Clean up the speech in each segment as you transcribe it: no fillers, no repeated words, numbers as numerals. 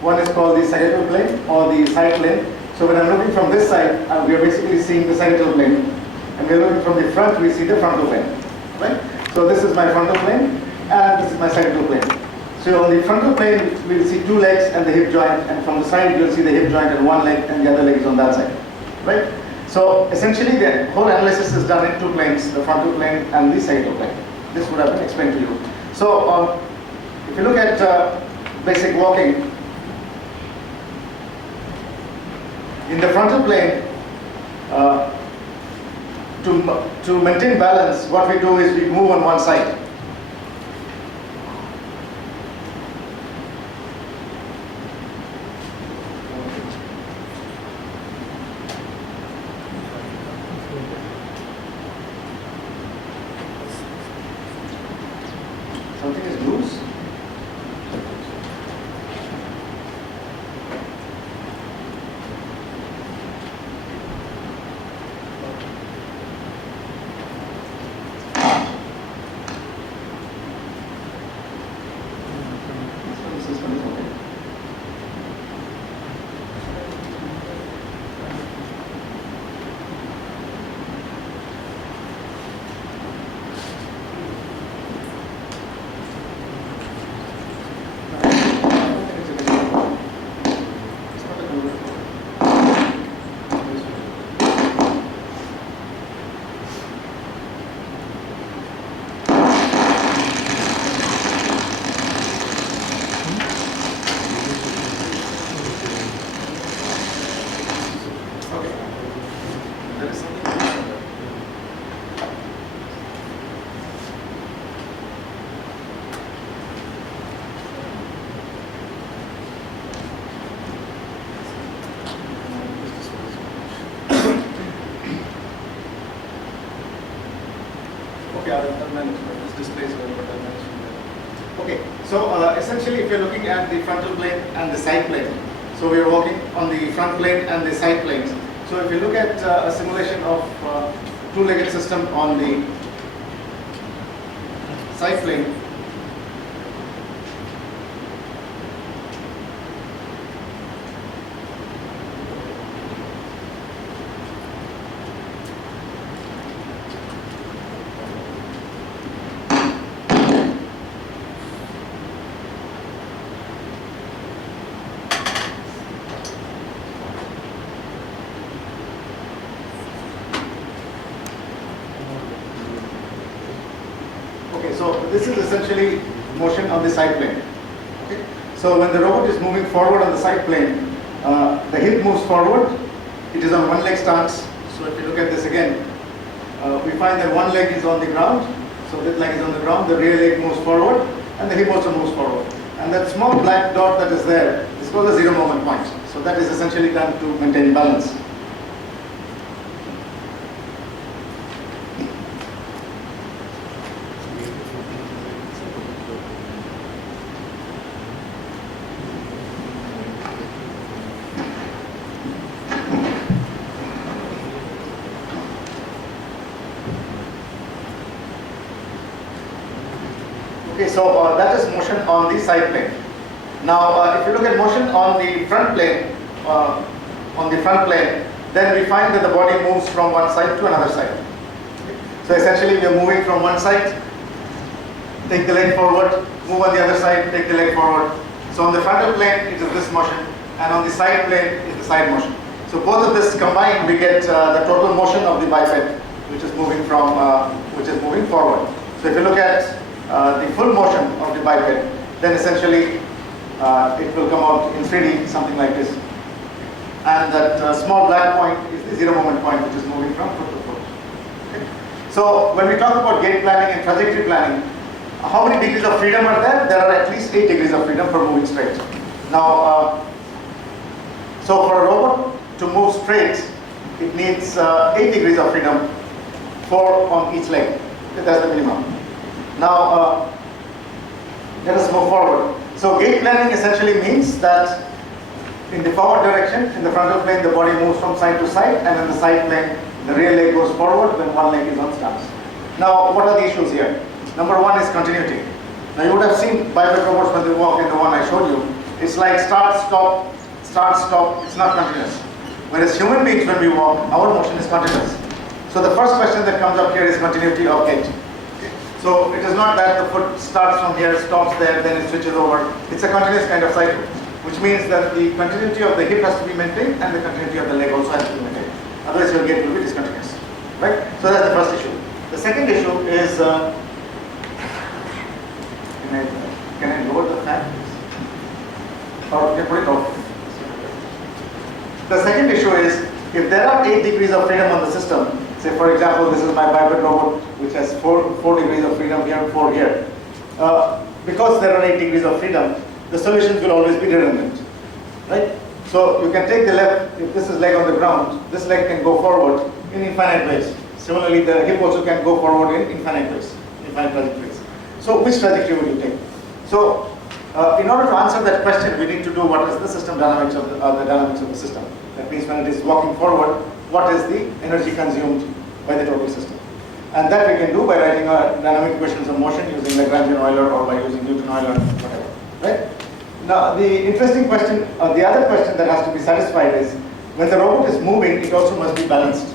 One is called the sagittal plane or the side plane. So when I'm looking from this side, we are basically seeing the sagittal plane. And we're looking from the front, we see the frontal plane. Right? So this is my frontal plane, and this is my sagittal plane. So on the frontal plane, we'll see two legs and the hip joint, and from the side, you'll see the hip joint and one leg, and the other leg is on that side. Right? So essentially, the whole analysis is done in two planes, the frontal plane and the sagittal plane. This would have been explained to you. So if you look at basic walking, in the frontal plane, to maintain balance, what we do is we move on one side. Something is loose. Okay, so essentially if you're looking at the frontal plane and the side plane, so we're walking on the front plane and the side planes. So if you look at a simulation of two-legged system on the side plane, so this is essentially motion on the side plane. Okay? So when the robot is moving forward on the side plane, the hip moves forward. It is on one leg stance. So if you look at this again, we find that one leg is on the ground. So this leg is on the ground, the rear leg moves forward, and the hip also moves forward. And that small black dot that is there is called the zero moment point. So that is essentially done to maintain balance. Okay, so that is motion on the side plane. Now, if you look at motion on the front plane, then we find that the body moves from one side to another side. Okay. So essentially, we are moving from one side, take the leg forward, move on the other side, take the leg forward. So on the frontal plane, it is this motion, and on the side plane is the side motion. So both of this combined, we get the total motion of the biped, which is moving forward. So if you look at the full motion of the biped, then essentially it will come out in 3D, something like this. And that small black point is the zero moment point, which is moving from foot to foot. Okay. So when we talk about gait planning and trajectory planning, how many degrees of freedom are there? There are at least 8 degrees of freedom for moving straight. Now, so for a robot to move straight, it needs 8 degrees of freedom, 4 on each leg. Okay, that's the minimum. Now, let us move forward. So gait planning essentially means that in the forward direction, in the frontal plane, the body moves from side to side, and in the side plane, the rear leg goes forward when one leg is on stance. Now, what are the issues here? Number one is continuity. Now, you would have seen biped robots when they walk in the one I showed you. It's like start, stop, it's not continuous. Whereas human beings, when we walk, our motion is continuous. So the first question that comes up here is continuity of gait. Okay. So it is not that the foot starts from here, stops there, then it switches over. It's a continuous kind of cycle, which means that the continuity of the hip has to be maintained and the continuity of the leg also has to be maintained. Otherwise your gait will be discontinuous. Right? So that's the first issue. The second issue is, can I lower the fan, please? Or can I put it off? The second issue is, if there are 8 degrees of freedom on the system, say for example, this is my biped robot which has 4 degrees of freedom here, 4 here. Because there are 8 degrees of freedom, the solutions will always be redundant, right? So you can take the left, if this is leg on the ground, this leg can go forward in infinite ways. Similarly, the hip also can go forward in infinite ways, infinite trajectories. So which trajectory will you take? So in order to answer that question, we need to do what is the system dynamics of the dynamics of the system. That means when it is walking forward, what is the energy consumed by the total system? And that we can do by writing dynamic equations of motion using Lagrangian Euler or by using Newton Euler, whatever. Right? Now the interesting question, the other question that has to be satisfied is, when the robot is moving, it also must be balanced.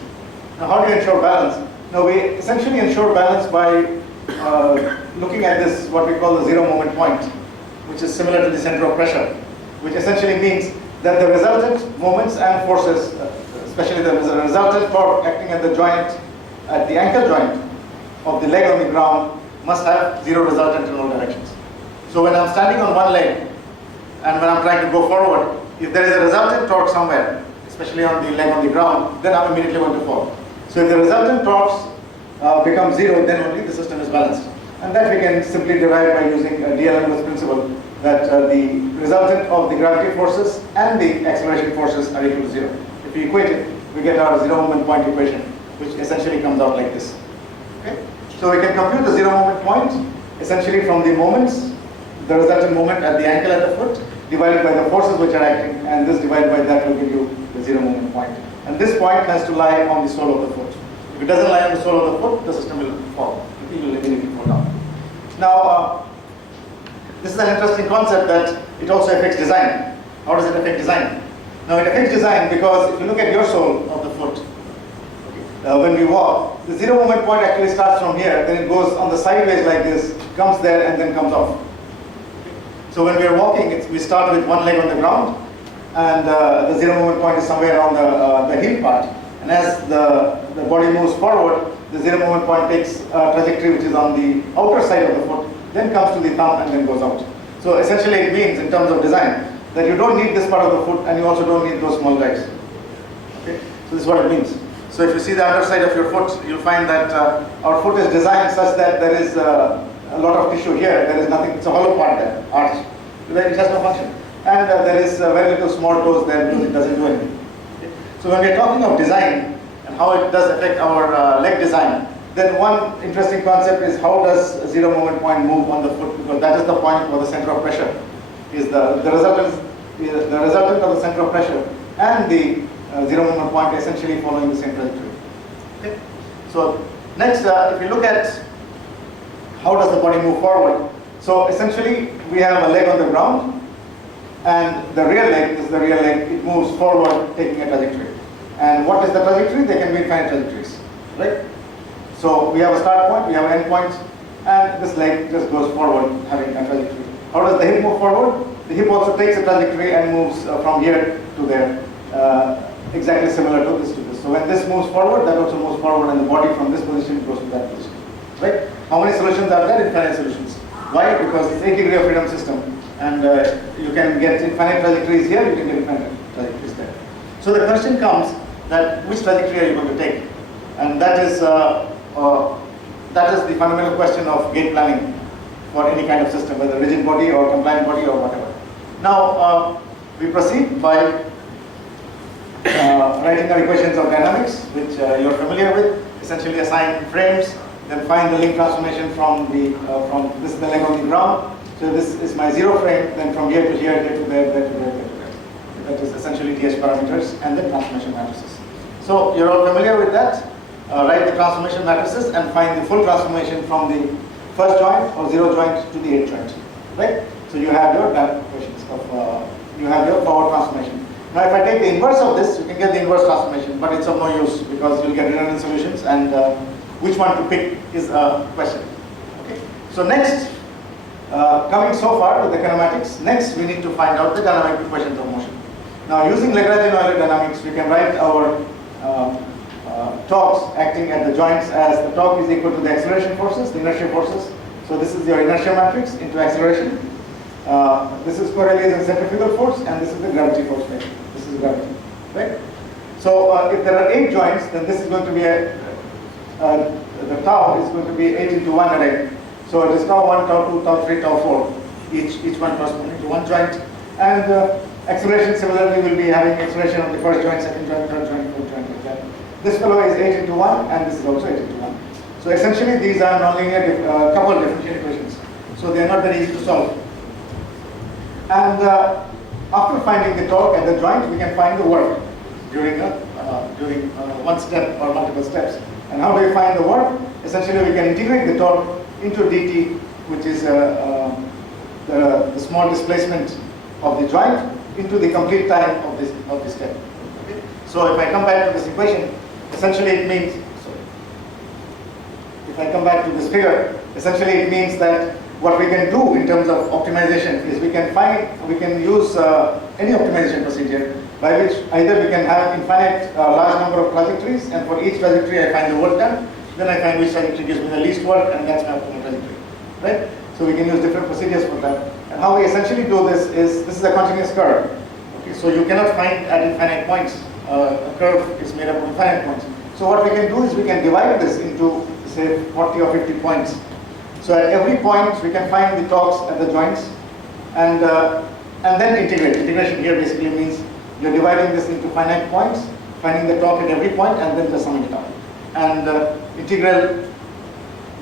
Now how do you ensure balance? Now we essentially ensure balance by looking at this, what we call the zero moment point, which is similar to the center of pressure, which essentially means that the resultant moments and forces, especially the resultant torque acting at the joint, at the ankle joint of the leg on the ground, must have zero resultant in all directions. So when I'm standing on one leg and when I'm trying to go forward, if there is a resultant torque somewhere, especially on the leg on the ground, then I'm immediately going to fall. So if the resultant torques become zero, then only the system is balanced. And that we can simply derive by using D'Alembert's principle, that the resultant of the gravity forces and the acceleration forces are equal to zero. If we equate it, we get our zero moment point equation, which essentially comes out like this. Okay? So we can compute the zero moment point essentially from the moments, the resultant moment at the ankle at the foot, divided by the forces which are acting, and this divided by that will give you the zero moment point. And this point has to lie on the sole of the foot. If it doesn't lie on the sole of the foot, the system will fall. It will immediately fall down. Now, this is an interesting concept that it also affects design. How does it affect design? Now it affects design because if you look at your sole of the foot, when we walk, the zero moment point actually starts from here, then it goes on the sideways like this, comes there and then comes off. So when we are walking, we start with one leg on the ground, and the zero moment point is somewhere on the heel part. And as the body moves forward, the zero moment point takes a trajectory which is on the outer side of the foot, then comes to the thumb and then goes out. So essentially it means, in terms of design, that you don't need this part of the foot and you also don't need those small legs. Okay? So this is what it means. So if you see the underside of your foot, you'll find that our foot is designed such that there is a lot of tissue here. There is nothing, it's a hollow part there, arch. It has no function. And there is very little small toes there because it doesn't do anything. Okay? So when we're talking of design and how it does affect our leg design, then one interesting concept is how does a zero moment point move on the foot, because that is the point where the center of pressure is the resultant of the center of pressure and the zero moment point essentially following the same trajectory. Okay? So next, if you look at how does the body move forward, so essentially we have a leg on the ground, and the rear leg, this is the rear leg, it moves forward taking a trajectory. And what is the trajectory? They can be infinite trajectories, right? So we have a start point, we have an end point, and this leg just goes forward having a trajectory. How does the hip move forward? The hip also takes a trajectory and moves from here to there, exactly similar to this to this. So when this moves forward, that also moves forward, and the body from this position goes to that position, right? How many solutions are there? Infinite solutions. Why? Because it's 8 degree of freedom system, and you can get infinite trajectories here, you can get infinite trajectories there. So the question comes that which trajectory are you going to take? And that is the fundamental question of gait planning for any kind of system, whether rigid body or compliant body or whatever. Now, we proceed by writing our equations of dynamics, which you're familiar with. Essentially assign frames, then find the link transformation from this is the leg on the ground. So this is my zero frame, then from here to here, here to there, there to there, there to there. That is essentially TH parameters and the transformation matrices. So you're all familiar with that. Write the transformation matrices and find the full transformation from the first joint or zero joint to the eighth joint. Right? So you have your equations. you have your forward transformation. Now if I take the inverse of this, you can get the inverse transformation, but it's of no use because you'll get redundant solutions, and which one to pick is a question. Okay. So next, coming so far with the kinematics, next we need to find out the dynamic equations of motion. Now using Lagrangian-Euler dynamics, we can write our torques acting at the joints as the torque is equal to the acceleration forces, the inertia forces. So this is your inertia matrix into acceleration. This is Coriolis and centrifugal force, and this is the gravity force. Right? This is gravity, right? So if there are 8 joints, then this is going to be the tau is going to be 8 into 1 array. So it is tau 1, tau 2, tau 3, tau 4, each one corresponding to one joint. And acceleration similarly will be having acceleration of the first joint, second joint, third joint, fourth joint, like that. This fellow is 8 into 1, and this is also 8 into 1. So essentially these are nonlinear coupled differential equations. So they are not very easy to solve. And after finding the torque at the joint, we can find the work during one step or multiple steps. And how do we find the work? Essentially we can integrate the torque into dt, which is the small displacement of the joint, into the complete time of this step. Okay? So if I come back to this equation, essentially it means, if I come back to this figure, essentially it means that what we can do in terms of optimization is we can use any optimization procedure by which either we can have infinite large number of trajectories, and for each trajectory I find the work done, then I find which trajectory gives me the least work, and that's my optimal trajectory, right? So we can use different procedures for that. And how we essentially do this is a continuous curve. Okay, so you cannot find at infinite points. A curve is made up of infinite points. So what we can do is we can divide this into, say, 40 or 50 points. So at every point we can find the torques at the joints, and then integrate. Integration here basically means you're dividing this into finite points, finding the torque at every point, and then just summing it up. And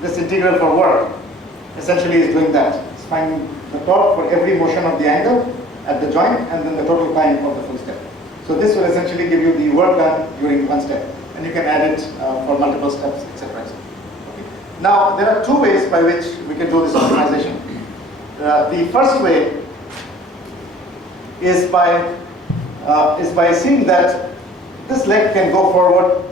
this integral for work essentially is doing that. It's finding the torque for every motion of the angle at the joint, and then the total time of the full step. So this will essentially give you the work done during one step, and you can add it for multiple steps, etc. Okay. Now there are 2 ways by which we can do this optimization. The first way is by seeing that this leg can go forward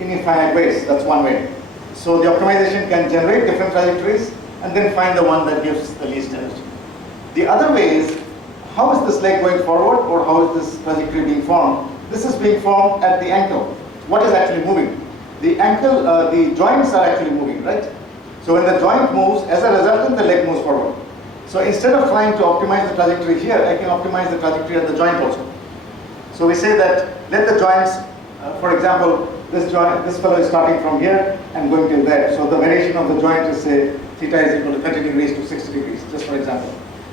in infinite ways. That's one way. So the optimization can generate different trajectories and then find the one that gives the least energy. The other way is, how is this leg going forward, or how is this trajectory being formed? This is being formed at the ankle. What is actually moving? The ankle, the joints are actually moving, right? So when the joint moves, as a resultant, the leg moves forward. So instead of trying to optimize the trajectory here, I can optimize the trajectory at the joint also. So we say that let the joints, for example, this fellow is starting from here and going till there. So the variation of the joint is, say, theta is equal to 30 degrees to 60 degrees, just for example.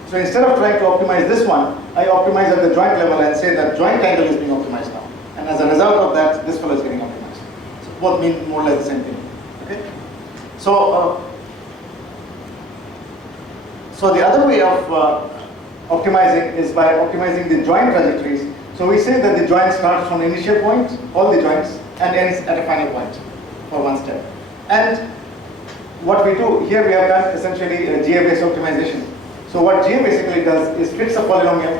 So instead of trying to optimize this one, I optimize at the joint level and say that joint angle is being optimized now. And as a result of that, this fellow is getting optimized. So both mean more or less the same thing. Okay? So the other way of optimizing is by optimizing the joint trajectories. So we say that the joint starts from the initial point, all the joints, and ends at a final point for one step. And what we do here, we have done essentially a GA-based optimization. So what GA basically does is fix a polynomial,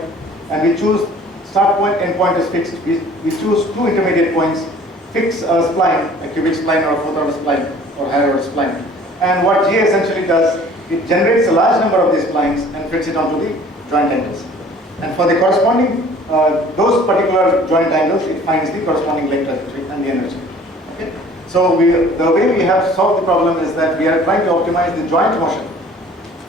and we choose start point, end point is fixed. We choose 2 intermediate points, fix a spline, a cubic spline or a 4th order spline or higher order spline. And what GA essentially does, it generates a large number of these splines and fits it onto the joint angles. And for the corresponding those particular joint angles, it finds the corresponding leg trajectory and the energy. Okay? So the way we have solved the problem is that we are trying to optimize the joint motion,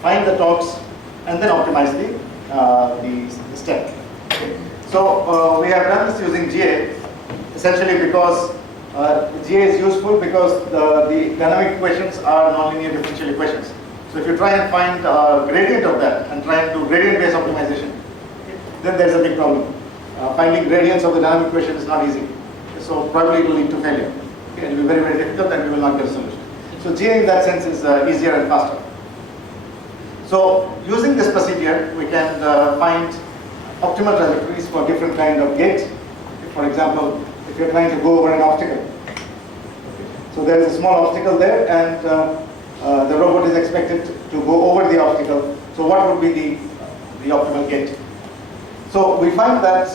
find the torques, and then optimize the step. Okay? So we have done this using GA, essentially because GA is useful because the dynamic equations are nonlinear differential equations. So if you try and find a gradient of that and try and do gradient-based optimization, then there's a big problem. Finding gradients of the dynamic equation is not easy. So probably it will lead to failure. Okay? It will be very, very difficult, and we will not get a solution. So GA in that sense is easier and faster. So using this procedure, we can find optimal trajectories for different kind of gates. For example, if you're trying to go over an obstacle. So there is a small obstacle there, and the robot is expected to go over the obstacle. So what would be the optimal gate? So we find that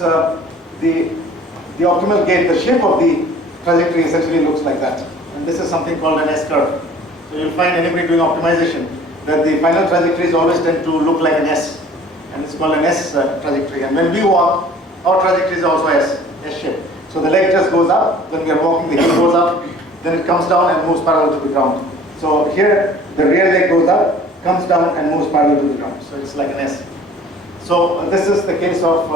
the optimal gate, the shape of the trajectory essentially looks like that. And this is something called an S-curve. So you'll find anybody doing optimization that the final trajectories always tend to look like an S. And it's called an S trajectory. And when we walk, our trajectory is also S-shaped. So the leg just goes up, when we are walking the heel goes up, then it comes down and moves parallel to the ground. So here the rear leg goes up, comes down and moves parallel to the ground. So it's like an S. So this is the case of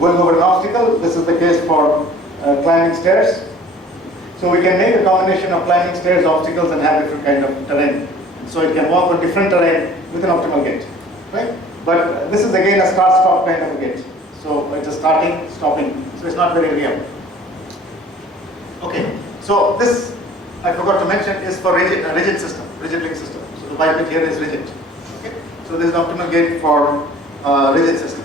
going over an obstacle. This is the case for climbing stairs. So we can make a combination of climbing stairs, obstacles, and have different kind of terrain. So it can walk on different terrain with an optimal gait, right? But this is again a start-stop kind of a gait. So it's a starting, stopping. So it's not very real. Okay. So this, I forgot to mention, is for rigid system, rigid link system. So the biped here is rigid. Okay. So this is the optimal gait for rigid system.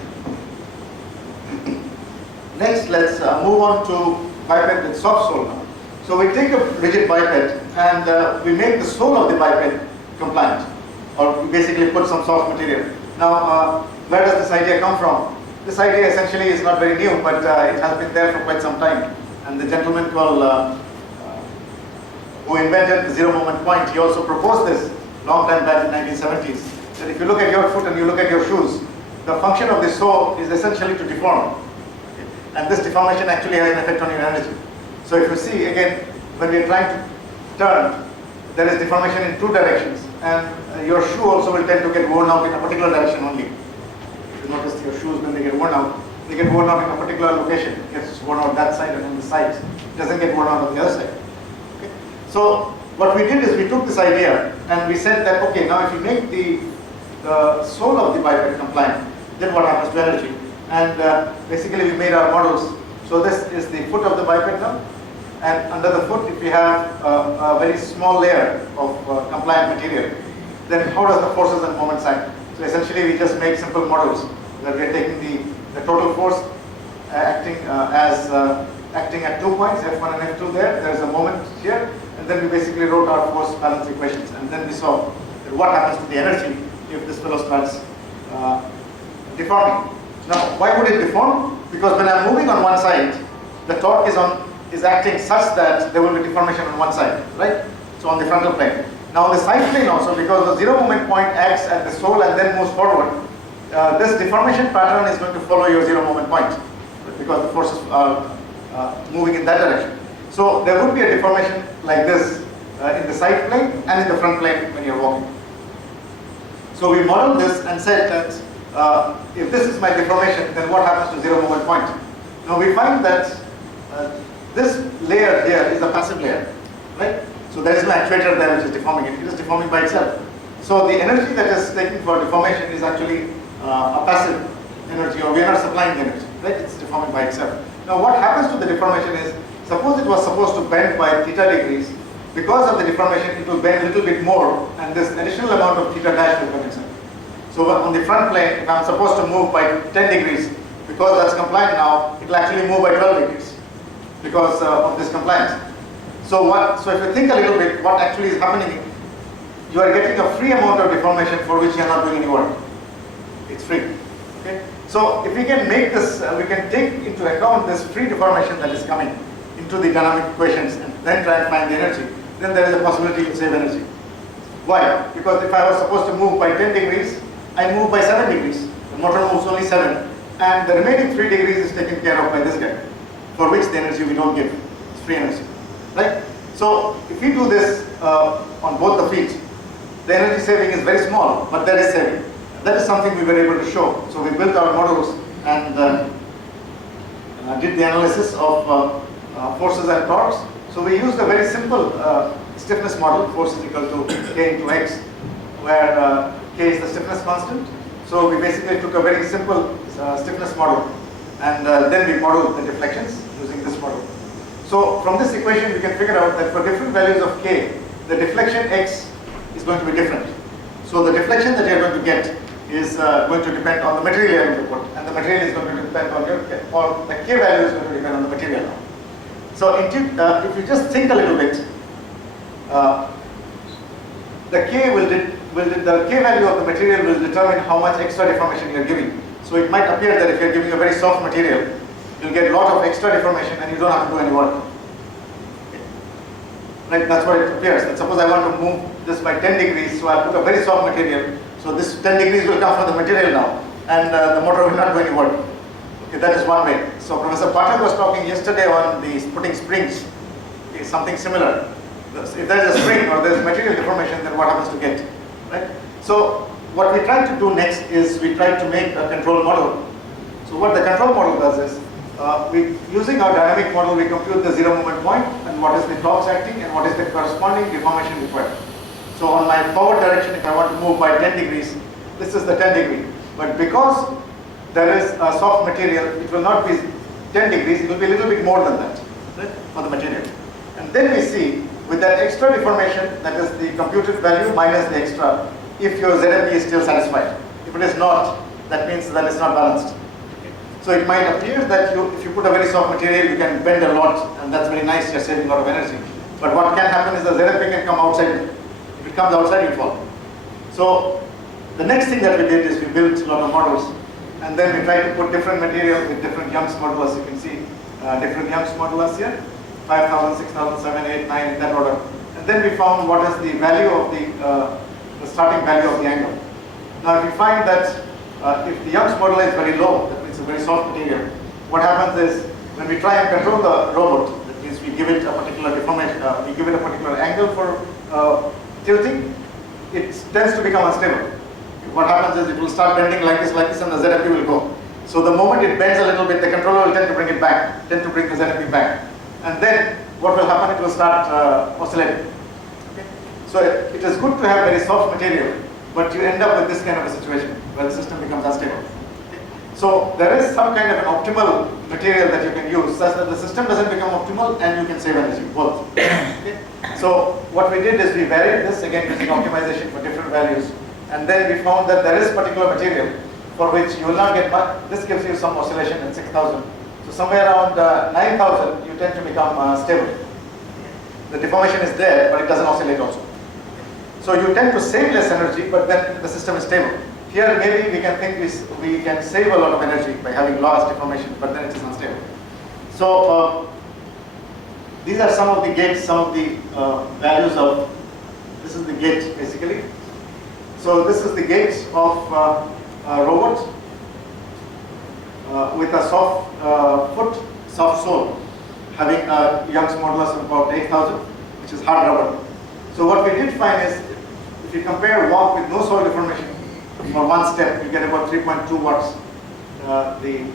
Next, let's move on to biped with soft sole now. So we take a rigid biped and we make the sole of the biped compliant, or we basically put some soft material. Now, where does this idea come from? This idea essentially is not very new, but it has been there for quite some time. And the gentleman called who invented the zero moment point, he also proposed this long time back in 1970s. That if you look at your foot and you look at your shoes, the function of the sole is essentially to deform. And this deformation actually has an effect on your energy. So if you see, again, when we are trying to turn, there is deformation in two directions. And your shoe also will tend to get worn out in a particular direction only. If you notice your shoes, when they get worn out in a particular location. It gets worn out that side and on the sides. It doesn't get worn out on the other side. Okay? So what we did is we took this idea and we said that, okay, now if you make the sole of the biped compliant, then what happens to energy? And basically we made our models. So this is the foot of the biped now. And under the foot, if we have a very small layer of compliant material, then how does the forces and moments act? So essentially we just make simple models where we are taking the total force acting at 2 points, F1 and F2 there. There is a moment here, and then we basically wrote our force balance equations. And then we saw that what happens to the energy if this fellow starts deforming. Now, why would it deform? Because when I'm moving on one side, the torque is acting such that there will be deformation on one side, right? So on the frontal plane. Now on the side plane also, because the zero moment point acts at the sole and then moves forward, this deformation pattern is going to follow your zero moment point because the forces are moving in that direction. So there would be a deformation like this in the side plane and in the front plane when you're walking. So we modeled this and said that if this is my deformation, then what happens to zero moment point? Now we find that this layer here is a passive layer, right? So there is no actuator there which is deforming it. It is deforming by itself. So the energy that is taken for deformation is actually a passive energy, or we are not supplying the energy, right? It's deforming by itself. Now what happens to the deformation is, suppose it was supposed to bend by theta degrees. Because of the deformation, it will bend a little bit more, and this additional amount of theta dash will come inside. So on the front plane, if I'm supposed to move by 10 degrees, because that's compliant now, it will actually move by 12 degrees because of this compliance. So if you think a little bit, what actually is happening, you are getting a free amount of deformation for which you are not doing any work. It's free. Okay? So if we can make this, we can take into account this free deformation that is coming into the dynamic equations and then try and find the energy, then there is a possibility to save energy. Why? Because if I was supposed to move by 10 degrees, I move by 7 degrees. The motor moves only 7. And the remaining 3 degrees is taken care of by this guy, for which the energy we don't give. It's free energy. Right? So if we do this on both the feet, the energy saving is very small, but there is saving. That is something we were able to show. So we built our models and did the analysis of forces and torques. So we used a very simple stiffness model, force is equal to K into X, where K is the stiffness constant. So we basically took a very simple stiffness model and then we modeled the deflections using this model. So from this equation we can figure out that for different values of K, the deflection X is going to be different. So the deflection that you're going to get is going to depend on the material you're going to put, and the material is going to depend on your K, or the K value is going to depend on the material now. So if you just think a little bit, the K will the K value of the material will determine how much extra deformation you are giving. So it might appear that if you are giving a very soft material, you'll get a lot of extra deformation and you don't have to do any work. Okay. Right, that's what it appears. And suppose I want to move this by 10 degrees, so I'll put a very soft material. So this 10 degrees will come from the material now, and the motor will not do any work. Okay, that is one way. So Professor Pathak was talking yesterday on the putting springs. Okay, something similar. If there is a spring or there is material deformation, then what happens to get? Right? So what we try to do next is we try to make a control model. So what the control model does is, using our dynamic model, we compute the zero movement point and what is the torques acting and what is the corresponding deformation required. So on my forward direction, if I want to move by 10 degrees, this is the 10 degree. But because there is a soft material, it will not be 10 degrees, it will be a little bit more than that, right, for the material. And then we see with that extra deformation, that is the computed value minus the extra, if your ZMP is still satisfied. If it is not, that means that it's not balanced. Okay. So it might appear that if you put a very soft material, you can bend a lot, and that's very nice, you're saving a lot of energy. But what can happen is the ZMP can come outside. If it comes outside, you fall. So the next thing that we did is we built a lot of models, and then we tried to put different material with different Young's modulus. You can see different Young's modulus here. 5,000, 6,000, 7, 8, 9 in that order. And then we found what is the value of the starting value of the angle. Now if you find that if the Young's modulus is very low, that means a very soft material, what happens is when we try and control the robot, that means we give it a particular deformation, we give it a particular angle for tilting, it tends to become unstable. What happens is it will start bending like this, and the ZFP will go. So the moment it bends a little bit, the controller will tend to bring it back, tend to bring the ZFP back. And then what will happen, it will start oscillating. Okay? So it is good to have very soft material, but you end up with this kind of a situation where the system becomes unstable. Okay? So there is some kind of an optimal material that you can use such that the system doesn't become optimal and you can save energy, both. Okay? So what we did is we varied this, again using optimization for different values, and then we found that there is particular material for which you will not get much. This gives you some oscillation at 6,000. So somewhere around 9,000, you tend to become stable. The deformation is there, but it doesn't oscillate also. So you tend to save less energy, but then the system is stable. Here, maybe we can think we can save a lot of energy by having lost deformation, but then it is unstable. So these are some of the gates, some of the values of. This is the gate basically. So this is the gate of a robot. With a soft foot, soft sole, having a Young's modulus of about 8,000, which is hard rubber. So what we did find is, if you compare walk with no sole deformation for one step, you get about 3.2 watts. The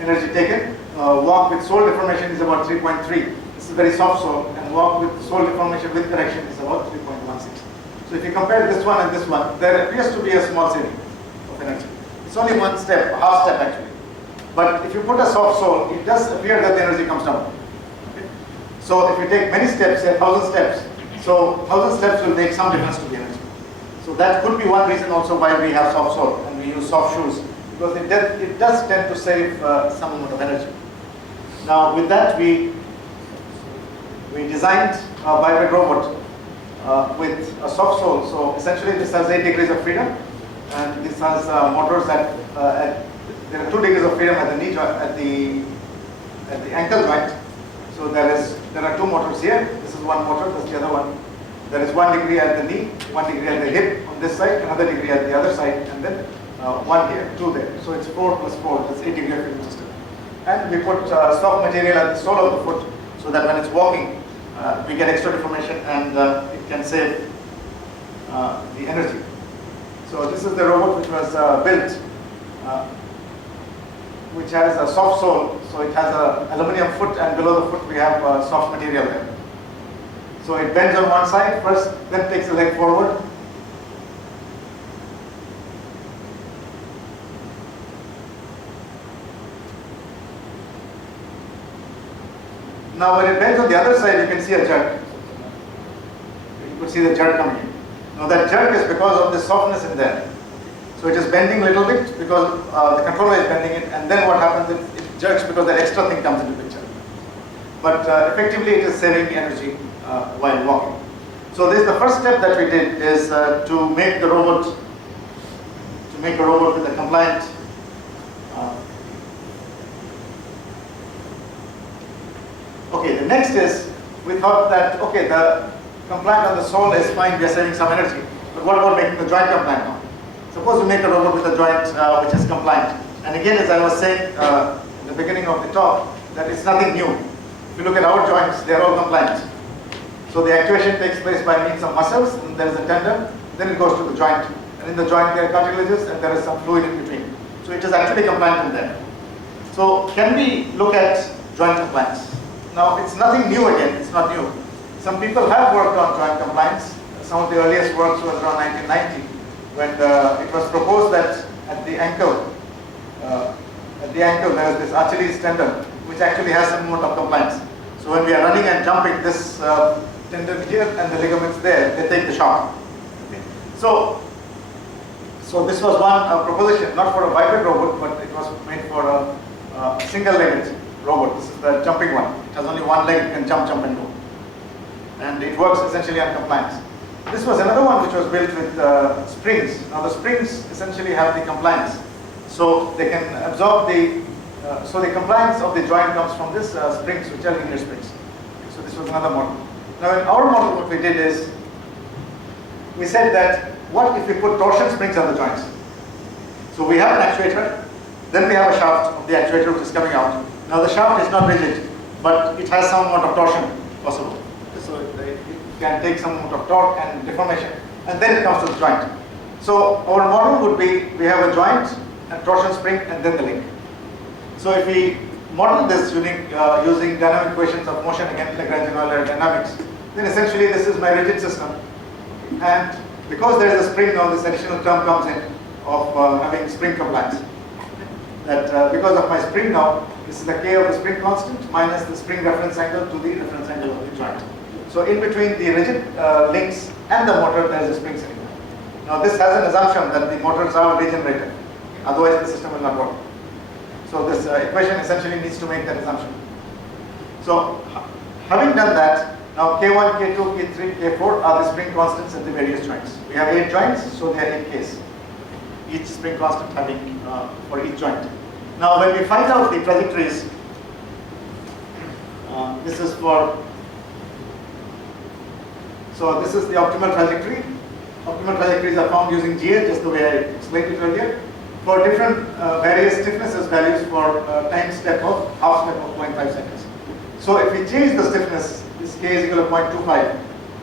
energy taken. Walk with sole deformation is about 3.3. This is very soft sole, and walk with sole deformation with correction is about 3.16. So if you compare this one and this one, there appears to be a small saving of energy. It's only one step, a half step actually. But if you put a soft sole, it does appear that the energy comes down. Okay? So if you take many steps, say 1,000 steps, so 1,000 steps will make some difference to the energy. So that could be one reason also why we have soft sole and we use soft shoes, because it does tend to save some amount of energy. Now with that, we designed a biped robot with a soft sole. So essentially this has 8 degrees of freedom, and this has motors there are 2 degrees of freedom at the knee joint, at the ankle joint. So there are 2 motors here. This is one motor, that's the other one. There is 1 degree at the knee, 1 degree at the hip on this side, another degree at the other side, and then 1 here, 2 there. So it's 4 plus 4, that's 8 degree of freedom system. And we put soft material at the sole of the foot, so that when it's walking, we get extra deformation and it can save the energy. So this is the robot which was built, which has a soft sole. So it has an aluminum foot, and below the foot we have soft material there. So it bends on one side first, then takes the leg forward. Now when it bends on the other side, you can see a jerk. You could see the jerk coming in. Now that jerk is because of the softness in there. So it is bending a little bit because the controller is bending it, and then what happens is it jerks because that extra thing comes into the picture. But effectively it is saving energy while walking. So this, the first step that we did is to make a robot with a compliant okay, the next is, we thought that, okay, the compliant on the sole is fine, we are saving some energy, but what about making the joint compliant now? Suppose we make a robot with a joint which is compliant. And again, as I was saying in the beginning of the talk, that it's nothing new. If you look at our joints, they are all compliant. So the actuation takes place by means of muscles, and there is a tendon, then it goes to the joint. And in the joint there are cartilages and there is some fluid in between. So it is actually compliant in there. So can we look at joint compliance? Now it's nothing new again, it's not new. Some people have worked on joint compliance. Some of the earliest works was around 1990 when it was proposed that at the ankle there is this Achilles tendon which actually has some amount of compliance. So when we are running and jumping, this tendon here and the ligaments there, they take the shock. Okay. So this was one proposition, not for a biped robot, but it was made for a single-legged robot. This is the jumping one. It has only one leg, you can jump and go. And it works essentially on compliance. This was another one which was built with springs. Now the springs essentially have the compliance. So they can absorb so the compliance of the joint comes from this springs, which are linear springs. So this was another model. Now in our model what we did is, we said that what if we put torsion springs on the joints? So we have an actuator, then we have a shaft of the actuator which is coming out. Now the shaft is not rigid, but it has some amount of torsion possible. So it can take some amount of torque and deformation, and then it comes to the joint. So our model would be, we have a joint, a torsion spring, and then the link. So if we model this using dynamic equations of motion, again Lagrangian Euler dynamics, then essentially this is my rigid system. And because there is a spring now, this additional term comes in of having spring compliance. That because of my spring now, this is the K of the spring constant minus the spring reference angle to the reference angle of the joint. So in between the rigid links and the motor, there is a spring sitting there. Now this has an assumption that the motors are regenerated. Otherwise the system will not work. So this equation essentially needs to make that assumption. So having done that, now K1, K2, K3, K4 are the spring constants at the various joints. We have 8 joints, so they are 8 Ks. Each spring constant having for each joint. Now when we find out the trajectories, this is for, so this is the optimal trajectory. Optimal trajectories are found using GA, just the way I explained it earlier, for different various stiffnesses values for time step of half step of 0.5 seconds. So if we change the stiffness, this K is equal to 0.25,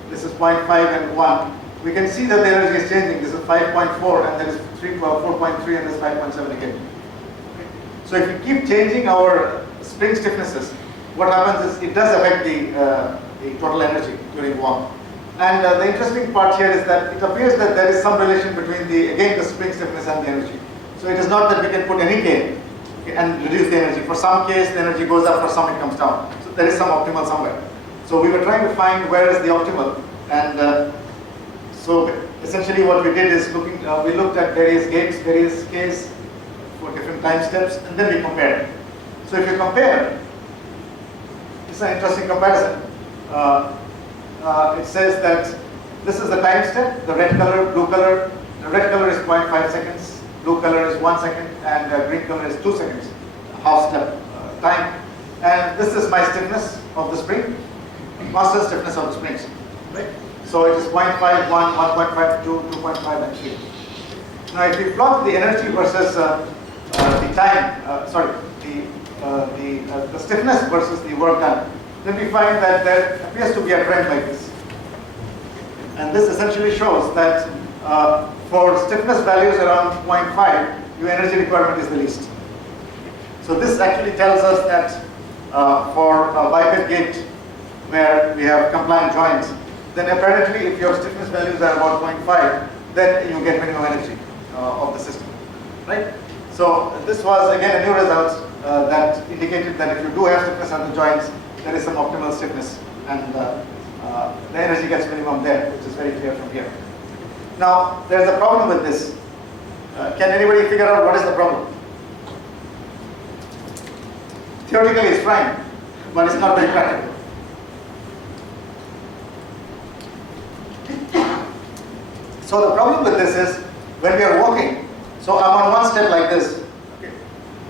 this is 0.5 and 1, we can see that the energy is changing. This is 5.4 and there is 4.3 and this is 5.7 again. Okay. So if we keep changing our spring stiffnesses, what happens is it does affect the total energy during warm. And the interesting part here is that it appears that there is some relation between the spring stiffness and the energy. So it is not that we can put any K and reduce the energy. For some Ks the energy goes up, for some it comes down. So there is some optimal somewhere. So we were trying to find where is the optimal, and so essentially what we did is we looked at various gates, various Ks for different time steps, and then we compared. So if you compare, it's an interesting comparison. It says that this is the time step, the red color, blue color. The red color is 0.5 seconds, blue color is 1 second, and green color is 2 seconds, half step time. And this is my stiffness of the spring, constant stiffness of the springs. Right? So it is 0.5, 1, 1.5, 2, 2.5, and 3. Now if we plot the energy versus the time, the stiffness versus the work done, then we find that there appears to be a trend like this. And this essentially shows that for stiffness values around 0.5, your energy requirement is the least. So this actually tells us that for a biped gate where we have compliant joints, then apparently if your stiffness values are about 0.5, then you get minimum energy of the system, right? So this was again a new result that indicated that if you do have stiffness on the joints, there is some optimal stiffness, and the energy gets minimum there, which is very clear from here. Now there is a problem with this. Can anybody figure out what is the problem? Theoretically it's fine, but it's not very practical. So the problem with this is, when we are walking, so I'm on one step like this, okay,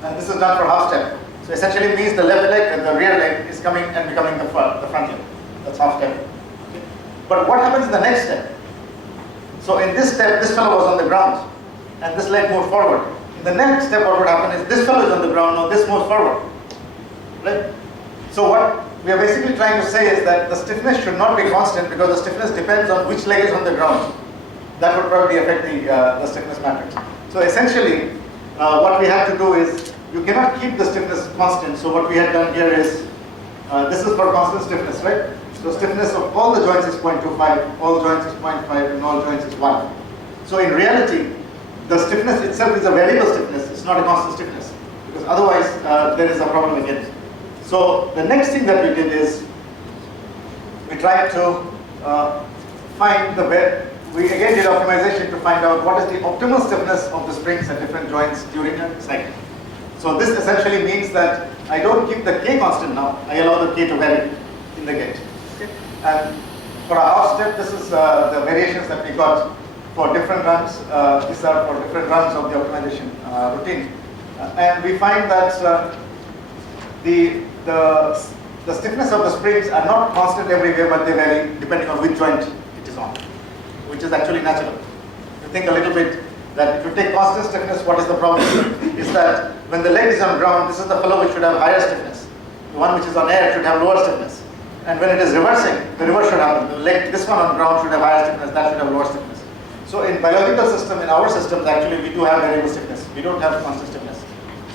and this is done for half step. So essentially means the left leg and the rear leg is coming and becoming the front leg. That's half step. Okay. But what happens in the next step? So in this step, this fellow was on the ground, and this leg moved forward. In the next step, what would happen is this fellow is on the ground, now this moves forward. Right? So what we are basically trying to say is that the stiffness should not be constant, because the stiffness depends on which leg is on the ground. That would probably affect the stiffness matrix. So essentially, what we have to do is, you cannot keep the stiffness constant. So what we have done here is, this is for constant stiffness, right? So stiffness of all the joints is 0.25, all joints is 0.5, and all joints is 1. So in reality, the stiffness itself is a variable stiffness. It's not a constant stiffness, because otherwise there is a problem again. So the next thing that we did is, we tried to find the bed. We again did optimization to find out what is the optimal stiffness of the springs at different joints during a cycle. So this essentially means that I don't keep the K constant now. I allow the K to vary in the gate. Okay? And for a half step, this is the variations that we got for different runs. These are for different runs of the optimization routine. And we find that the stiffness of the springs are not constant everywhere, but they vary depending on which joint it is on, which is actually natural. You think a little bit that if you take constant stiffness, what is the problem? Is that when the leg is on ground, this is the fellow which should have higher stiffness. The one which is on air should have lower stiffness. And when it is reversing, the reverse should happen. The leg, this one on ground should have higher stiffness, that should have lower stiffness. So in biological system, in our systems, actually we do have variable stiffness. We don't have constant stiffness.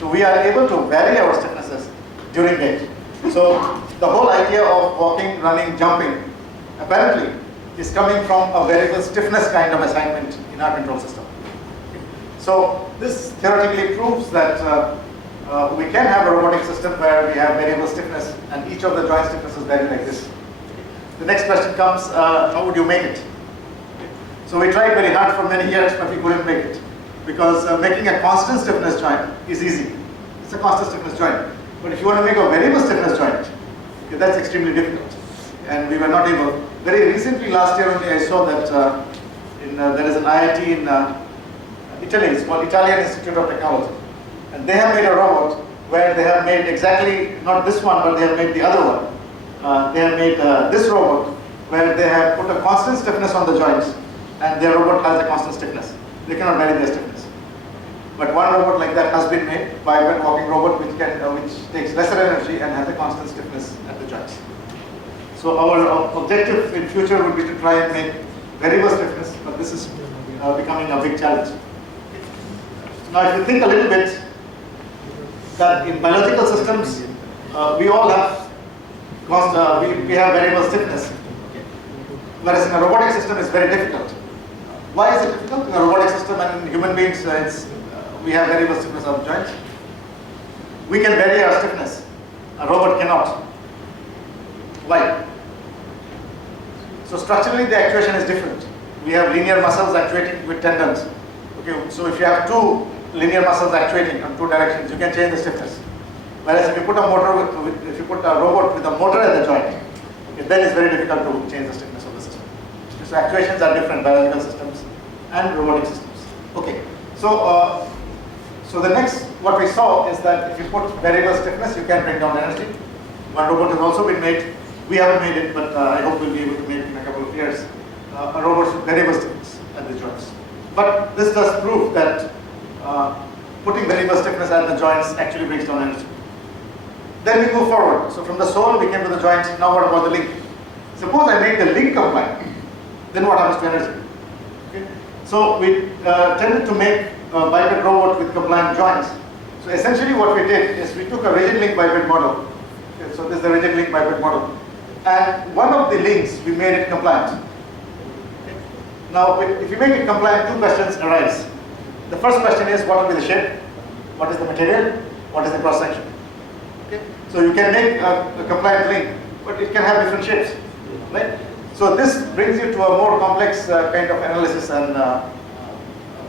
So we are able to vary our stiffnesses during gait. So the whole idea of walking, running, jumping, apparently is coming from a variable stiffness kind of assignment in our control system. So this theoretically proves that we can have a robotic system where we have variable stiffness, and each of the joint stiffnesses vary like this. The next question comes, how would you make it? So we tried very hard for many years, but we couldn't make it, because making a constant stiffness joint is easy. It's a constant stiffness joint. But if you want to make a variable stiffness joint, okay, that's extremely difficult. And we were not able. Very recently, last year only, I saw that there is an IIT in Italy. It's called Italian Institute of Technology. And they have made a robot where they have made exactly, not this one, but they have made the other one. They have made this robot where they have put a constant stiffness on the joints, and their robot has a constant stiffness. They cannot vary their stiffness. But one robot like that has been made, biped walking robot, which takes lesser energy and has a constant stiffness at the joints. So our objective in future would be to try and make variable stiffness, but this is becoming a big challenge. Now, if you think a little bit, that in biological systems, we all have we have variable stiffness, whereas in a robotic system, it's very difficult. Why is it difficult? In a robotic system and in human beings, we have variable stiffness of joints. We can vary our stiffness. A robot cannot. Why? So structurally, the actuation is different. We have linear muscles actuating with tendons. Okay, so if you have two linear muscles actuating in two directions, you can change the stiffness. Whereas if you put a robot with a motor at the joint, okay, then it's very difficult to change the stiffness of the system. So actuations are different, biological systems and robotic systems. Okay, so so the next, what we saw is that if you put variable stiffness, you can bring down energy. One robot has also been made. We haven't made it, but I hope we'll be able to make it in a couple of years. A robot with variable stiffness at the joints. But this does prove that putting variable stiffness at the joints actually brings down energy. Then we move forward. So from the sole, we came to the joint. Now what about the link? Suppose I make the link compliant. Then what happens to energy? Okay. So we tended to make a biped robot with compliant joints. So essentially what we did is we took a rigid link biped model. Okay, so this is the rigid link biped model. And one of the links, we made it compliant. Okay. Now, if you make it compliant, two questions arise. The first question is, what will be the shape? What is the material? What is the cross section? Okay. So you can make a compliant link, but it can have different shapes, right? So this brings you to a more complex kind of analysis and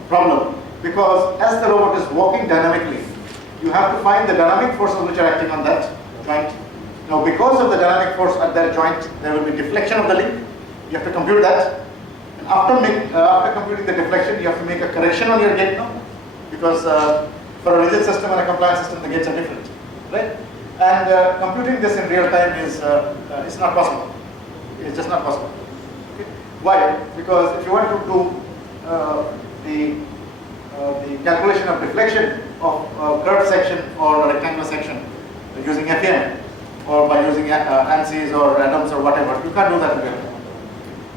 problem, because as the robot is walking dynamically, you have to find the dynamic forces which are acting on that joint. Now, because of the dynamic force at that joint, there will be deflection of the link. You have to compute that. And After computing the deflection, you have to make a correction on your gate now, because for a rigid system and a compliant system, the gates are different, right? And computing this in real time is not possible. It's just not possible. Okay? Why? Because if you want to do the calculation of deflection of a curved section or a rectangular section using FEM or by using ANSYS or ADAMS or whatever, you can't do that in real time.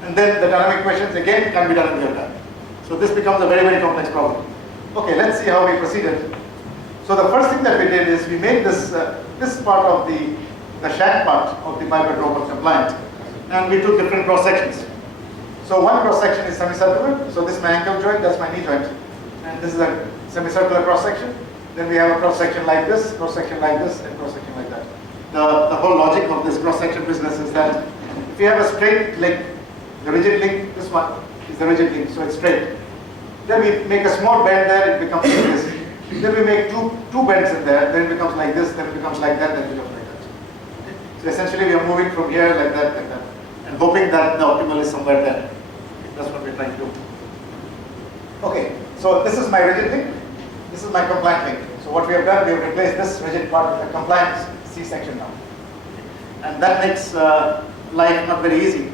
And then the dynamic equations again can be done in real time. So this becomes a very, very complex problem. Okay, let's see how we proceeded. So the first thing that we did is we made this part of the shank part of the biped robot compliant, and we took different cross sections. So one cross section is semicircular. So this is my ankle joint, that's my knee joint, and this is a semicircular cross section. Then we have a cross section like this, cross section like this, and cross section like that. The whole logic of this cross section business is that if you have a straight link, the rigid link, this one is the rigid link, so it's straight. Then we make a small bend there, it becomes like this. Then we make two bends in there, then it becomes like this, then it becomes like that, then it becomes like that. Okay? So essentially we are moving from here like that, and hoping that the optimal is somewhere there. Okay? That's what we're trying to do. Okay, so this is my rigid link, this is my compliant link. So what we have done, we have replaced this rigid part with a compliant C section now. And that makes life not very easy.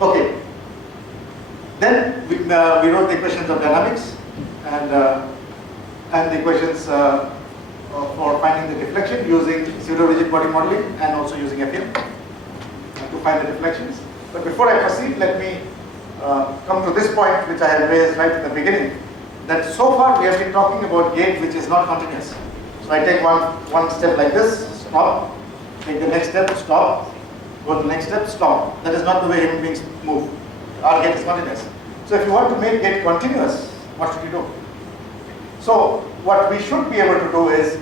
Okay. Then we wrote the equations of dynamics and the equations for finding the deflection using pseudo-rigid body modeling and also using FEM to find the deflections. But before I proceed, let me come to this point which I had raised right at the beginning, that so far we have been talking about gate which is not continuous. So I take one step like this, stop, take the next step, stop, go to the next step, stop. That is not the way human beings move. Our gate is continuous. So if you want to make gate continuous, what should you do? So what we should be able to do is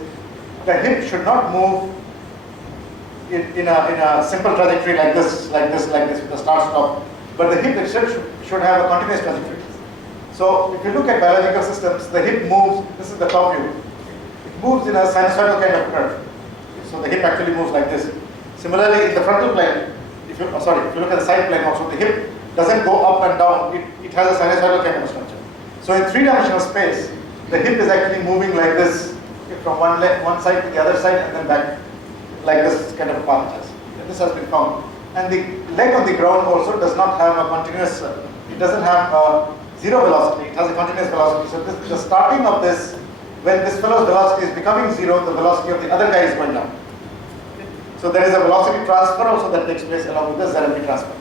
the hip should not move in a simple trajectory like this with a start-stop, but the hip itself should have a continuous trajectory. So if you look at biological systems, the hip moves, this is the top view, it moves in a sinusoidal kind of curve. So the hip actually moves like this. Similarly, in the frontal plane, if you look at the side plane also, the hip doesn't go up and down, it has a sinusoidal kind of structure. So in three-dimensional space, the hip is actually moving like this, from one side to the other side and then back, like this kind of path it has. This has been found. And the leg on the ground also does not have a continuous, it doesn't have a zero velocity, it has a continuous velocity. So the starting of this, when this fellow's velocity is becoming zero, the velocity of the other guy is going down. Okay? So there is a velocity transfer also that takes place along with the ZMP transfer.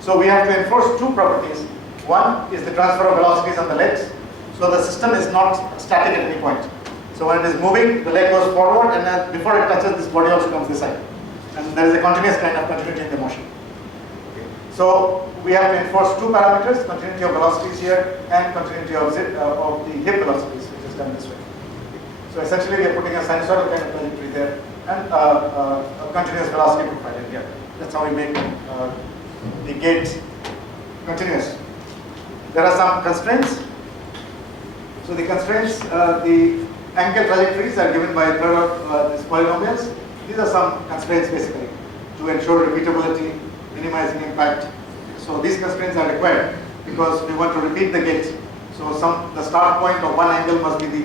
So we have to enforce two properties. One is the transfer of velocities on the legs. So the system is not static at any point. So when it is moving, the leg goes forward, and then before it touches, this body also comes this side. And there is a continuous kind of continuity in the motion. Okay. So we have to enforce two parameters, continuity of velocities here and continuity of the hip velocities, which is done this way. Okay. So essentially we are putting a sinusoidal kind of trajectory there and a continuous velocity profile in here. That's how we make the gate continuous. There are some constraints. So the constraints, the angle trajectories are given by third of these polynomials. These are some constraints basically to ensure repeatability, minimizing impact. So these constraints are required because we want to repeat the gate. So the start point of one angle must be the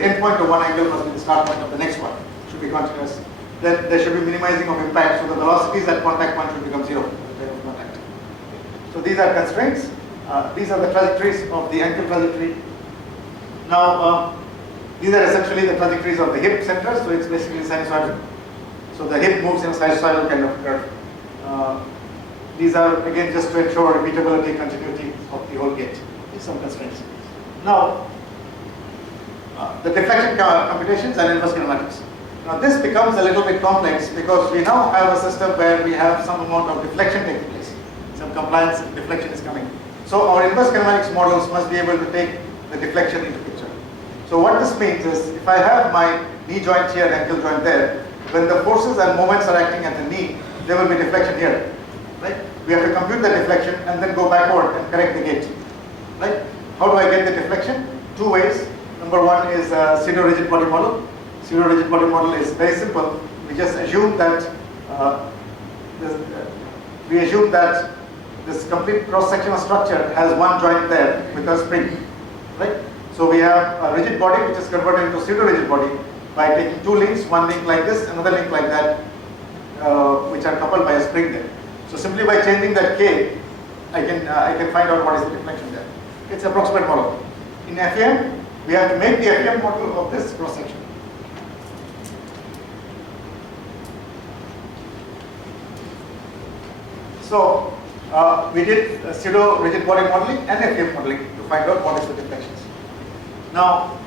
end point of one angle must be the start point of the next one. It should be continuous. Then there should be minimizing of impact. So the velocities at contact point should become zero at the time of contact. So these are constraints. These are the trajectories of the ankle trajectory. Now, these are essentially the trajectories of the hip center, so it's basically sinusoidal. So the hip moves in a sinusoidal kind of curve. These are again just to ensure repeatability, continuity of the whole gate. These some constraints. Now, the deflection computations and inverse kinematics. Now this becomes a little bit complex because we now have a system where we have some amount of deflection taking place. Some compliance deflection is coming. So our inverse kinematics models must be able to take the deflection into picture. So what this means is, if I have my knee joint here, ankle joint there, when the forces and moments are acting at the knee, there will be deflection here, right? We have to compute the deflection and then go backward and correct the gate, right? How do I get the deflection? Two ways. Number one is a pseudo-rigid body model. Pseudo-rigid body model is very simple. We just assume that this complete cross-sectional structure has one joint there with a spring, right? So we have a rigid body which is converted into pseudo-rigid body by taking two links, one link like this, another link like that, which are coupled by a spring there. So simply by changing that K, I can find out what is the deflection there. It's an approximate model. In FEM, we have to make the FEM model of this cross-section. So we did pseudo-rigid body modeling and FEM modeling to find out what is the deflections. Now,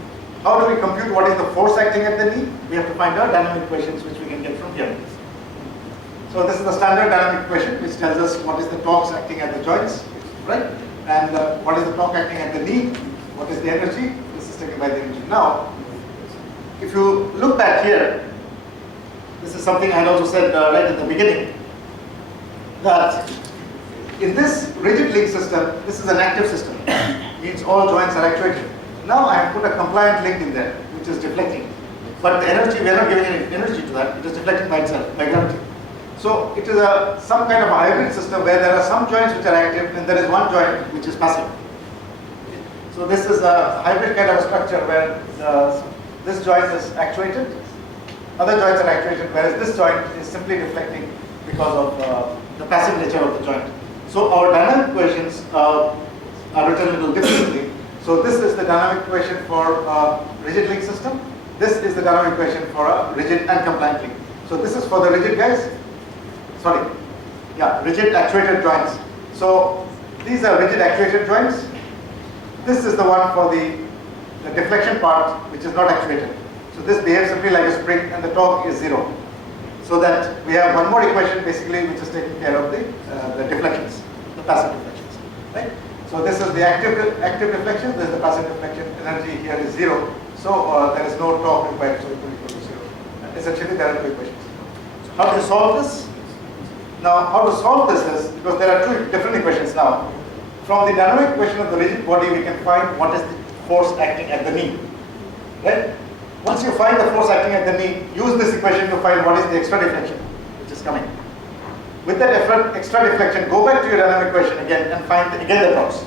how do we compute what is the force acting at the knee? We have to find out dynamic equations which we can get from here. So this is the standard dynamic equation which tells us what is the torques acting at the joints, right? And what is the torque acting at the knee? What is the energy? This is taken by the energy. Now, if you look back here, this is something I had also said right at the beginning, that in this rigid link system, this is an active system. Means all joints are actuated. Now I have put a compliant link in there, which is deflecting. But the energy, we are not giving any energy to that. It is deflecting by itself, by gravity. So it is some kind of a hybrid system where there are some joints which are active and there is one joint which is passive. So this is a hybrid kind of a structure where this joint is actuated, other joints are actuated, whereas this joint is simply deflecting because of the passive nature of the joint. So our dynamic equations are written a little differently. So this is the dynamic equation for a rigid link system. This is the dynamic equation for a rigid and compliant link. So this is for the rigid guys. Sorry, yeah, rigid actuated joints. So these are rigid actuated joints. This is the one for the deflection part, which is not actuated. So this behaves simply like a spring and the torque is 0. So that we have one more equation basically which is taking care of the deflections, the passive deflections, right? So this is the active deflection, this is the passive deflection, energy here is 0. So there is no torque required, so it will equal to 0. And essentially there are two equations. So how do you solve this? Now how to solve this is, because there are two different equations now. From the dynamic equation of the rigid body we can find what is the force acting at the knee, right? Once you find the force acting at the knee, use this equation to find what is the extra deflection which is coming. With that extra deflection, go back to your dynamic equation again and find again the torques.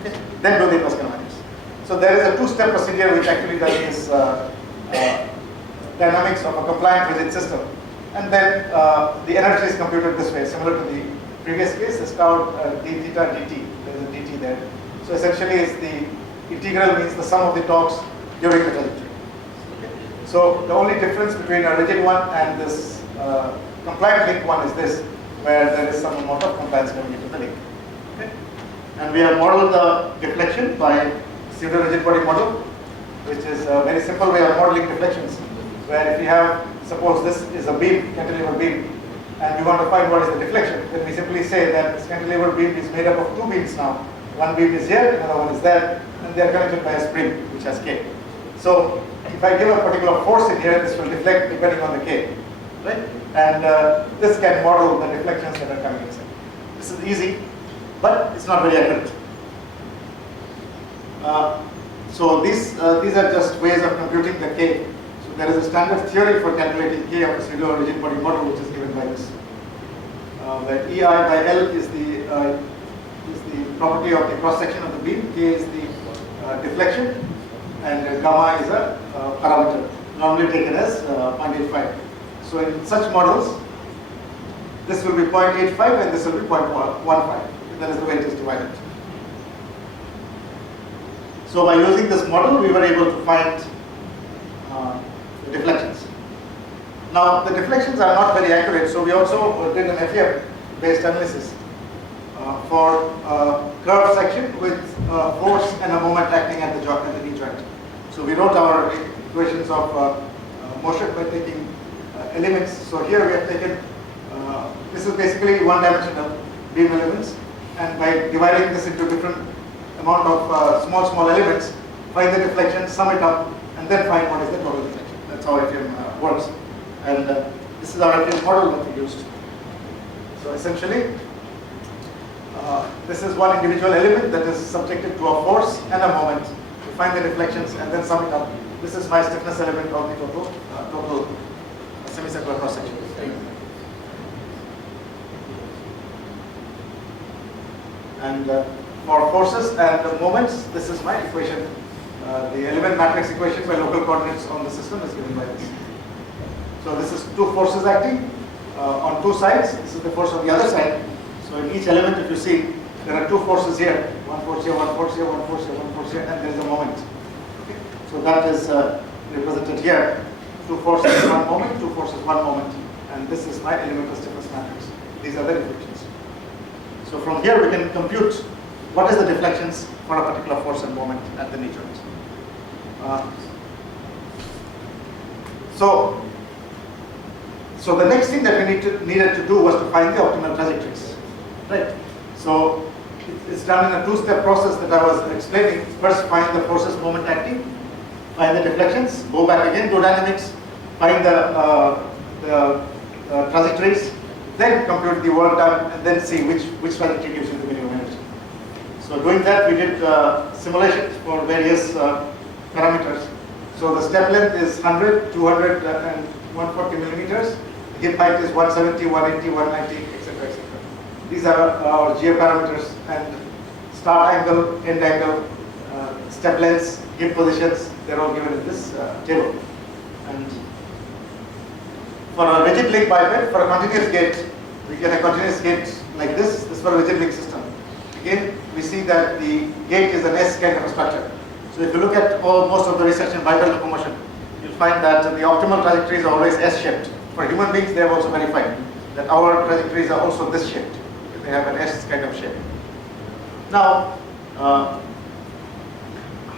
Okay? Then do the inverse kinematics. So there is a two-step procedure which actually does this dynamics of a compliant rigid system. And then the energy is computed this way, similar to the previous case, it's called d theta dt. There is a dt there. So essentially it's the integral means the sum of the torques during the trajectory. So the only difference between a rigid one and this compliant link one is this, where there is some amount of compliance coming into the link. Okay? And we have modeled the deflection by pseudo-rigid body model, which is a very simple way of modeling deflections, where if we have, suppose this is a beam, cantilever beam, and we want to find what is the deflection, then we simply say that this cantilever beam is made up of two beams now. One beam is here, another one is there, and they are connected by a spring, which has K. So if I give a particular force in here, this will deflect depending on the K, right? And this can model the deflections that are coming inside. This is easy, but it's not very accurate. So these are just ways of computing the K. So there is a standard theory for calculating K of a pseudo-rigid body model, which is given by this. Where EI by L is the property of the cross-section of the beam, K is the deflection, and gamma is a parameter, normally taken as 0.85. So in such models, this will be 0.85 and this will be 0.15. That is the way it is divided. So by using this model, we were able to find the deflections. Now the deflections are not very accurate, so we also did an FEM-based analysis for curved section with force and a moment acting at the knee joint. So we wrote our equations of motion by taking elements. So here we have taken, this is basically one-dimensional beam elements, and by dividing this into different amount of small elements, find the deflection, sum it up, and then find what is the total deflection. That's how FEM works. And this is our FEM model that we used. So essentially, this is one individual element that is subjected to a force and a moment. We find the deflections and then sum it up. This is my stiffness element of the total semicircular cross section. And for forces and moments, this is my equation. The element matrix equation by local coordinates on the system is given by this. So this is two forces acting on two sides. This is the force on the other side. So in each element, if you see, there are two forces here. One force here, one force here, one force here, one force here, and there is a moment. Okay? So that is represented here. Two forces, one moment, two forces, one moment. And this is my elemental stiffness matrix. These are the deflections. So from here, we can compute what is the deflections for a particular force and moment at the knee joint. So the next thing that we needed to do was to find the optimal trajectories, right? So it's done in a two-step process that I was explaining. First, find the forces, moment acting, find the deflections, go back again, do dynamics, find the trajectories, then compute the work done, and then see which trajectory gives you the minimum energy. So doing that, we did simulations for various parameters. So the step length is 100, 200, and 140 millimeters. The hip height is 170, 180, 190, etc., etc. These are our GA parameters, and start angle, end angle, step lengths, hip positions, they're all given in this table. And for a rigid link biped, for a continuous gate, we get a continuous gate like this. This is for a rigid link system. Again, we see that the gate is an S kind of a structure. So if you look at most of the research in bipedal locomotion, you'll find that the optimal trajectories are always S-shaped. For human beings, they have also verified that our trajectories are also this shaped. They have an S kind of shape. Now,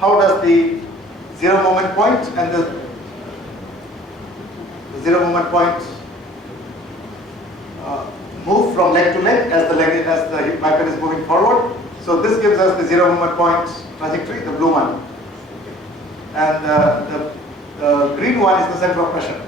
how does the zero moment point and the zero moment point move from leg to leg as the hip biped is moving forward? So this gives us the zero moment point trajectory, the blue one, and the green one is the center of pressure.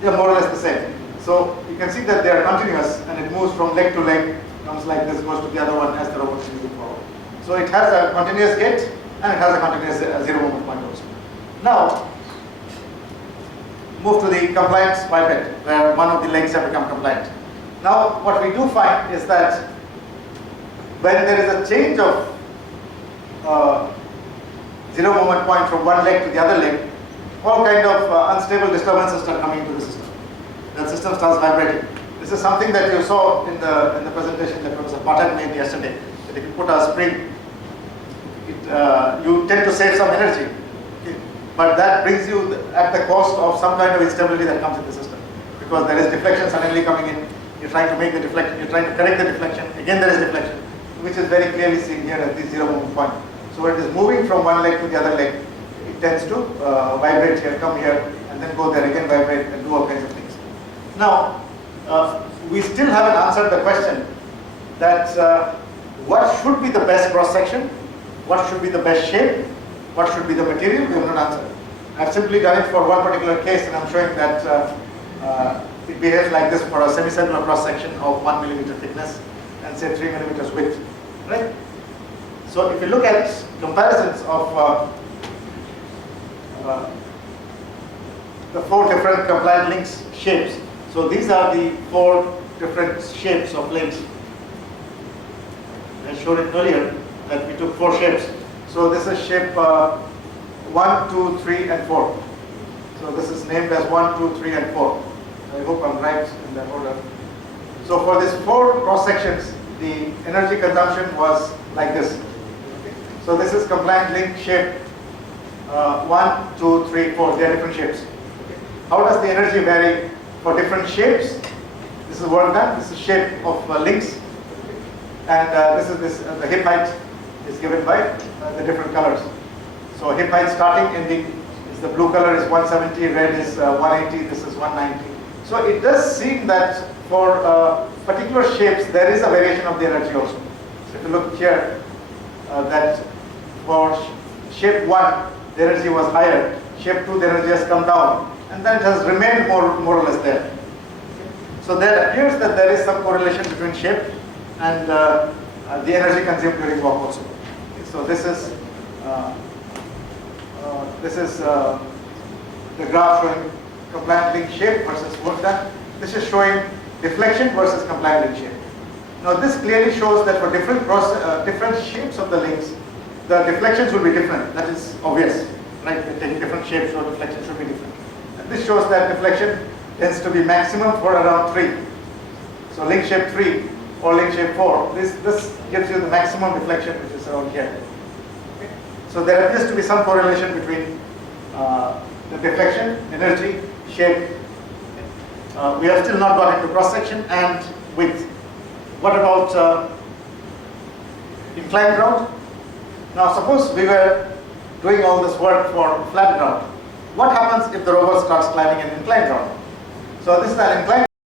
They are more or less the same. So you can see that they are continuous, and it moves from leg to leg, comes like this, goes to the other one as the robot is moving forward. So it has a continuous gate, and it has a continuous zero moment point also. Now, move to the compliance biped, where one of the legs have become compliant. Now, what we do find is that when there is a change of zero moment point from one leg to the other leg, all kind of unstable disturbances start coming into the system. The system starts vibrating. This is something that you saw in the presentation that Professor Patel made yesterday. That if you put a spring, you tend to save some energy, okay? But that brings you at the cost of some kind of instability that comes in the system, because there is deflection suddenly coming in. You're trying to make the deflection. You're trying to correct the deflection. Again, there is deflection, which is very clearly seen here at the zero moment point. So when it is moving from one leg to the other leg, it tends to vibrate here, come here, and then go there again, vibrate, and do all kinds of things. Now, we still haven't answered the question that what should be the best cross section, what should be the best shape, what should be the material. We have not answered. I've simply done it for one particular case, and I'm showing that it behaves like this for a semicircular cross section of 1 millimeter thickness and say 3 millimeters width, right? So if you look at comparisons of the four different compliant links shapes. So these are the four different shapes of links. I showed it earlier that we took four shapes. So this is shape 1, 2, 3, and 4. So this is named as 1, 2, 3, and 4. I hope I'm right in that order. So for these four cross sections, the energy consumption was like this. Okay. So this is compliant link shape 1, 2, 3, 4. They are different shapes. Okay. How does the energy vary for different shapes? This is work done. This is shape of links, and this is the hip height is given by the different colors. So hip height starting, ending is the blue color is 170, red is 180, this is 190. So it does seem that for particular shapes there is a variation of the energy also. So if you look here, that for shape 1 the energy was higher, shape 2 the energy has come down, and then it has remained more or less there. So there appears that there is some correlation between shape and the energy consumed during walk also. Okay, so this is the graph showing compliant link shape versus work done. This is showing deflection versus compliant link shape. Now this clearly shows that for different shapes of the links, the deflections will be different. That is obvious, right? We're taking different shapes, so deflection should be different. And this shows that deflection tends to be maximum for around 3. So link shape 3 or link shape 4, this gives you the maximum deflection, which is around here. Okay? So there appears to be some correlation between the deflection, energy, shape. We have still not got into cross section and width. What about inclined ground? Now suppose we were doing all this work for flat ground. What happens if the rover starts climbing an inclined ground? So this is an inclined